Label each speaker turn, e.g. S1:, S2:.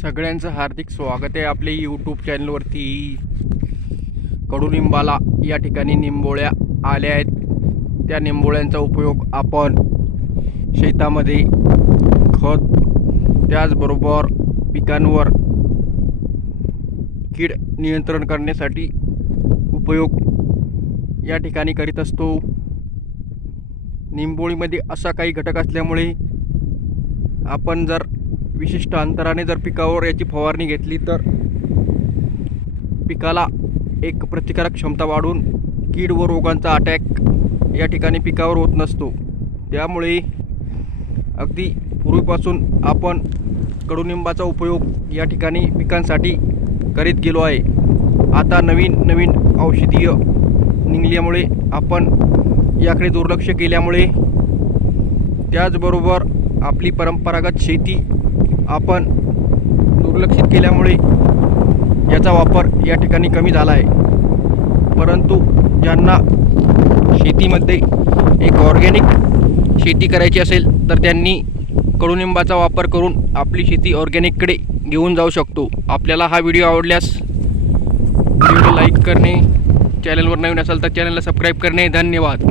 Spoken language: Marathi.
S1: सगळ्यांचं हार्दिक स्वागत आहे आपल्या यूट्यूब चॅनलवरती कडुनिंबाला या ठिकाणी निंबोळ्या आल्या आहेत. त्या निंबोळ्यांचा उपयोग आपण शेतामध्ये खत त्याचबरोबर पिकांवर कीड नियंत्रण करण्यासाठी उपयोग या ठिकाणी करीत असतो. निंबोळीमध्ये असा काही घटक असल्यामुळे आपण जर विशिष्ट अंतराने जर पिकावर याची फवारणी घेतली तर पिकाला एक प्रतिकारक क्षमता वाढून कीड व रोगांचा अटॅक या ठिकाणी पिकावर होत नसतो. त्यामुळे अगदी पूर्वीपासून आपण कडुनिंबाचा उपयोग या ठिकाणी पिकांसाठी करीत गेलो आहे. आता नवीन नवीन औषधीय निघल्यामुळे आपण याकडे दुर्लक्ष केल्यामुळे त्याचबरोबर आपली परंपरागत शेती आपण दुर्लक्षित केल्यामुळे याचा वापर या ठिकाणी कमी झाला आहे. परंतु ज्यांना शेतीमध्ये एक ऑर्गॅनिक शेती करायची असेल तर त्यांनी कडुनिंबाचा वापर करून आपली शेती ऑर्गॅनिककडे घेऊन जाऊ शकतो. आपल्याला हा व्हिडिओ आवडल्यास व्हिडिओ लाईक करणे चॅनलवर नवीन असेल तर चॅनलला सबस्क्राईब करणे. धन्यवाद.